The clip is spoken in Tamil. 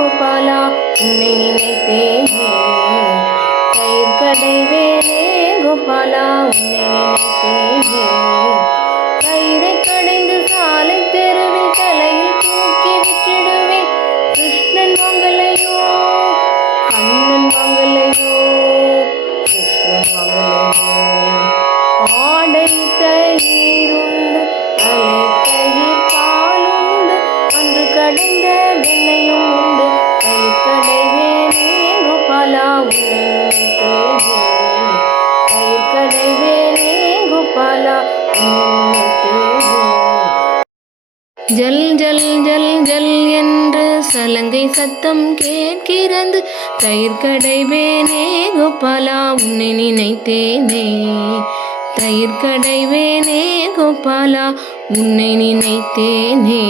கோபாலா உன்னை நினைத்தேனே. தயிர் கடைவேனே கோபாலா உன்னை நினைத்தேனே. தயிரை கடைந்து சாலை தெருவில் தலையில் தூக்கி விட்டுடுவேன். கிருஷ்ணன் வாங்கலையோ கண்ணன் வாங்கலையோ கிருஷ்ணன் வாங்கலையோ. ஆடை தயிருண்டு அலைக்கையில் பாலுண்டு அன்று கடைந்த வெண்ணையும் உண்டு. தயிர் கடைவேனே கோபாலா உன்னை நினைத்தேனே. தயிர் கடைவேனே கோபாலா உன்னை நினைத்தேனே. ஜல் ஜல் ஜல் ஜல் என்று சலங்கை சத்தம் கேட்கிறது. தயிர் கடைவேனே கோபாலா உன்னை நினைத்தேனே. தயிர் கடைவேனே கோபாலா உன்னை நினைத்தேனே.